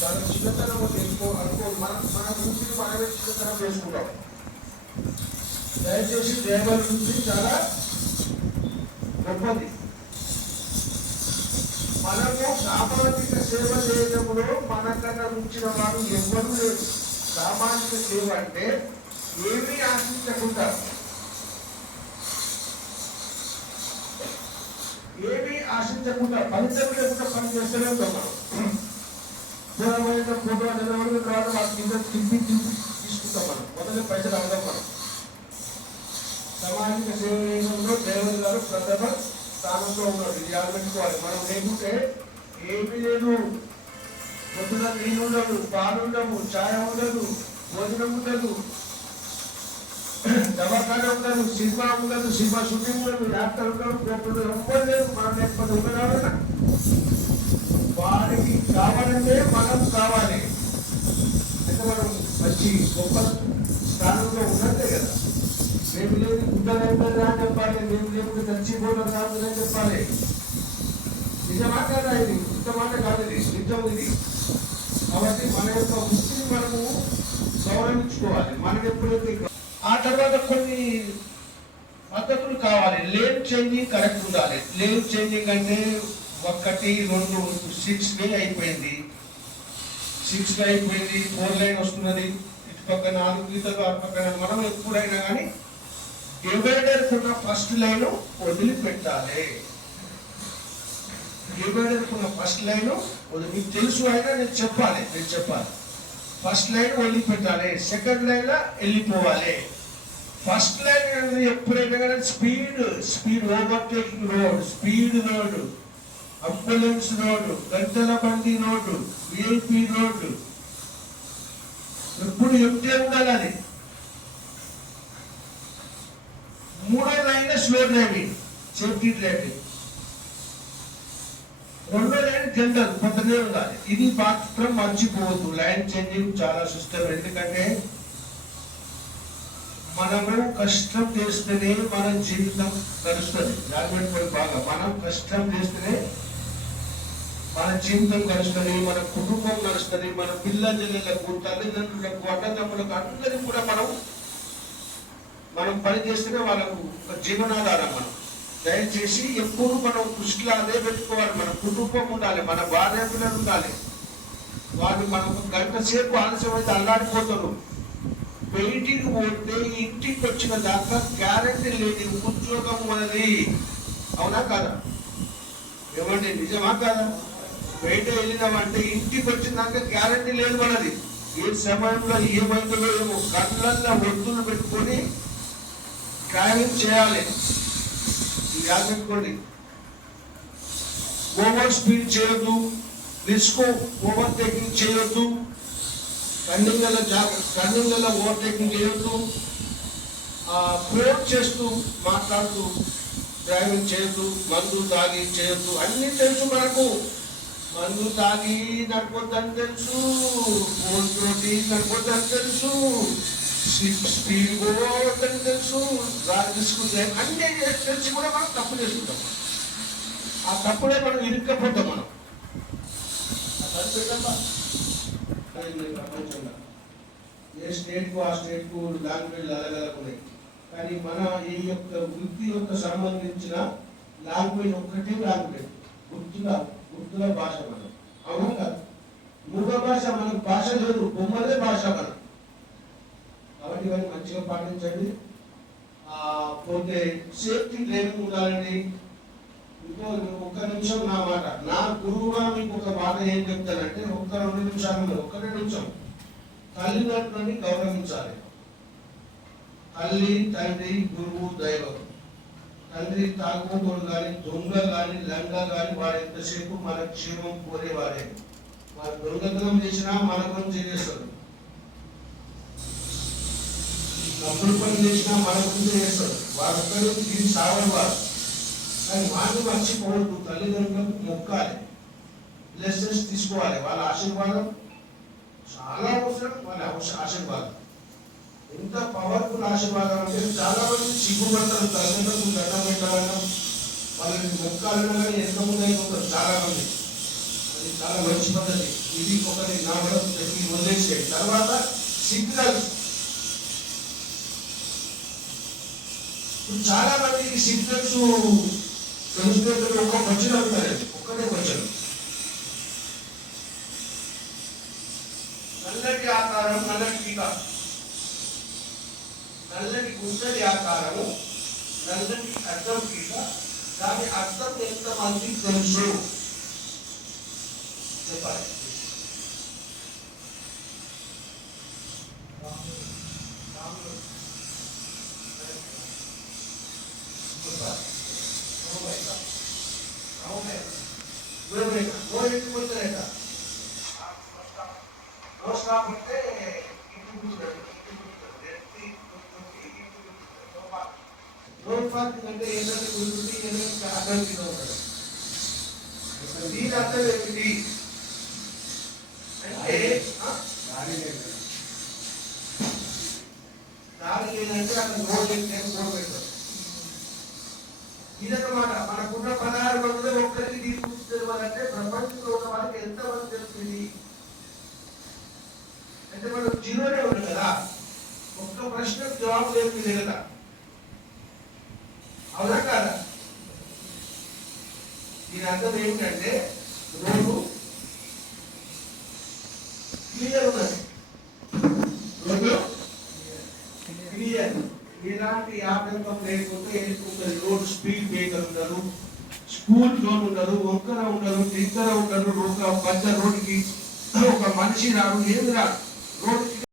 చాలా చిన్నతనం అనుకో మన వృత్తిని మనమే చిన్నతనం చేసుకుంటాం. దయచేసి దేవల వృత్తి చాలా గొప్పది. మనము సామాజిక సేవ చేయడంలో మనకన్నా మించిన వారు ఎవ్వరూ లేరు. సామాజిక సేవ అంటే ఏమీ ఆశించకుండా ఫలితం లేకుండా పని చేస్తూనే ఉంటాం. మనం ఫోటో నిలబడిన తర్వాత వాళ్ళ కింద తిప్పి తీసుకుంటాం. మనం మొదటి పైసలు అడగాం. మనం సామాజిక సేవ చేయడంలో దేవత గారు ప్రథమ స్థానంలో ఉన్నాడు. ఇది ఆలోచించుకోవాలి. మనం లేకుంటే ఏమీ లేదు. పొద్దున నీళ్ళు ఉండదు, పాలు ఉండవు, ఛాయ ఉండదు, భోజనం ఉండదు, దవాఖాన ఉండదు, సినిమా ఉండదు, సినిమా షూటింగ్ ఉండదు, డాక్టర్ ఉండదు, పోకుండా ఎవ్వరు లేదు. మనం లేకపోతే ఉండరావన్నా వాడికి కావాలంటే మనం కావాలి. అంటే మనం మంచి గొప్ప స్థానంలో ఉన్నట్టే కదా. మేము లేదు గుడ్డలైపోయిందా అని చెప్పాలి, మేము లేకుంటే చచ్చిపోవడం కాదని చెప్పాలి. నిజమా కదా? ఇది ఇంత మాట కాదు, ఇది నిజం. ఇది కాబట్టి మన యొక్క వృత్తిని మనము గౌరవించుకోవాలి. మనకి ఎప్పుడైతే ఆ తర్వాత కొన్ని పద్ధతులు కావాలి. లేన్ చేంజింగ్ కరెక్ట్ ఉండాలి. లేన్ చేంజింగ్ అంటే 1, 2 6 వే అయిపోయింది, 6 వే అయిపోయింది, 4 లైన్ వస్తున్నది, ఇటు పక్క 4 గీతలు ఆ పక్కన. మనం ఎప్పుడైనా కానీ డివైడర్ కున్న ఫస్ట్ లైన్ వదిలిపెట్టాలి. డివైడర్ కున్న ఫస్ట్ లైన్ మీకు తెలుసు అయినా నేను చెప్పాలి. ఫస్ట్ లైన్ వదిలిపెట్టాలి, సెకండ్ లైన్ లో వెళ్ళిపోవాలి. ఫస్ట్ లైన్ ఎప్పుడైనా కానీ speed overtaking road, speed road, ambulance road, గంటల బండి రోడ్డు, విఐపి రోడ్డు ఎప్పుడు ఎంటే ఉండాలి. అది 3వ line slow driving, safety driving. 2వ లైన్ జనరల్ కొత్తనే ఉండాలి. ఇది మాత్రం మర్చిపోవద్దు. లైన్ చేంజింగ్ చాలా సిస్టమ్. ఎందుకంటే మనము కష్టం చేస్తేనే మన జీవితం గడుస్తుంది. బాగా మనం కష్టం చేస్తేనే మన జీవితం గడుస్తుంది, మన కుటుంబం గడుస్తుంది, మన పిల్లలకు, తల్లిదండ్రులకు, అన్నదమ్ములకు అందరికీ కూడా మనం పని చేస్తేనే వాళ్ళకు ఒక జీవనాధారం. మనం దయచేసి ఎప్పుడు మనం దృష్టిలో అదే పెట్టుకోవాలి. మన కుటుంబం ఉండాలి, మన భార్య పిల్లలు ఉండాలి. వాళ్ళు మనం 1 గంట సేపు ఆలస్యం అయితే అల్లాడిపోతారు. బయటికి పోతే ఇంటికి వచ్చిన దాకా గ్యారెంటీ లేని ఉద్యోగం అనేది. అవునా కాదా? ఏమంటే నిజమా కాదా? బయట వెళ్ళినామంటే ఇంటికి వచ్చిన దాకా గ్యారెంటీ లేదు మనది. ఏ సమయంలో ఏమైందో ఏమో కళ్ళల్లో ఒత్తులు పెట్టుకొని డ్రైవింగ్ చేయాలి. పెట్టుకోండి. ఓవర్ స్పీడ్ చేయొద్దు, రిస్క్ ఓవర్టేకింగ్ చేయొద్దు, రన్నింగ్ ఓవర్టేకింగ్ చేయొద్దు, ఫ్లోట్ చేస్తూ మాట్లాడుతూ డ్రైవింగ్ చేయొద్దు, మందు తాగి చేయొద్దు. అన్నీ తెలుసు మనకు. మందు తాగి నడపొద్దని తెలుసు, కోల్డ్ రోటీ నడపొద్దని తెలుసు, స్పీడ్ పోవద్దని తెలుసు, అన్నీ తెలిసి కూడా మనం తప్పు చేస్తుంటాం. ఆ తప్పుడే మనం ఇరుక్కపోతాం. మనం ప్రపంచంలో ఏ స్టేట్కు ఆ స్టేట్కు లాంగ్వేజ్ అలగలుగున్నాయి. కానీ మన ఈ యొక్క వృత్తి యొక్క సంబంధించిన లాంగ్వేజ్ ఒక్కటే లాంగ్వేజ్, గుర్తుల భాష. మనం అవునా కాదు? మూగ భాష, మనకు భాష లేదు, బొమ్మలే భాష మనం. కాబట్టి ఇవన్నీ మంచిగా పాటించండి. పోతే సేఫ్టీ డ్రైవింగ్ ఉండాలండి. ఇంకో 1 నిమిషం నా మాట, నా గురువుగా మీకు ఒక మాట ఏం చెప్తానంటే, 1-2 నిమిషాలు, 1 నిమిషం తల్లిదండ్రులని గౌరవించాలి. తల్లి, తండ్రి, గురువు, దైవం. తండ్రి తాగుబోతుడు కానీ, దొంగ కానీ, లంగ కానీ వాడు ఎంతసేపు మన క్షేమం కోరేవాడే. వాడు దొంగతనం చేసినా మన గురించి చేస్తాడు, తప్పుడు పని చేసినా మన గురించి చేస్తాడు. వాడొక్కడు ఇది సావని వాడు. కానీ వాడిని మర్చిపోవద్దు. తల్లిదండ్రులకు మొక్కాలి, బ్లెస్సింగ్స్ తీసుకోవాలి. వాళ్ళ ఆశీర్వాదం చాలా అవసరం. వాళ్ళ ఆశీర్వాదం ఎంత పవర్ఫుల్ ఆశీర్వాదం అంటే చాలా మంది సిగ్గుపడతారు. తల్లిదండ్రులకు దండం పెట్టాలన్నా, వాళ్ళని మొక్కాలన్నా కానీ ఎంతమంది అయిపోతారు చాలా మంది. అది చాలా మంచి పద్ధతి. ఇది ఒకటి నా వరకు చెప్పి వదిలేసే తర్వాత సిగ్నల్స్. ఇప్పుడు చాలా మందికి సిగ్నల్స్ తెలుసుకుంటే ఒక క్వశ్చన్ అవుతారండి, ఒక్కటే క్వశ్చన్. నల్లటి ఆకారం, నల్లటి టీకా, నల్లటి గుంటడి ఆకారము, నల్లటి అర్థం టీక, దాని అర్థం ఎంతమందికి తెలుసు చెప్పాలి. అంటే ఏంటంటే గుర్తుంది ఏంటంటే అర్థం ఉంటాడు. దీని అర్థం ఏమిటి అంటే దారి లేదంటే అక్కడ నోట్ నోట్ పెడతారు. ఇదన్నమాట. మనకున్న 16 మందిలో ఒక్కరికి తీసుకుంటూ తెలియాలంటే ప్రపంచంలో ఉన్న వాళ్ళకి ఎంతమంది తెలుస్తుంది అంటే మనం జీరోనే ఉన్నాం కదా. ఒక్క ప్రశ్నకు జవాబు లేదు కదా, అవునా కాదా? దీని అర్థం ఏమిటంటే రోడ్డు క్లియర్ ఉన్నది, రోడ్డు క్లియర్, ఎలాంటి ఆటంకం లేకుండా వెళ్ళిపోతుంది. రోడ్ స్పీడ్ బ్రేకర్ ఉండరు, స్కూల్ జోన్ ఉండరు, వంకర ఉండరు, టింకర ఉండరు, ఒక పెద్ద రోడ్డుకి ఒక మనిషి రాడు, ఏమి రాడు, రోడ్డు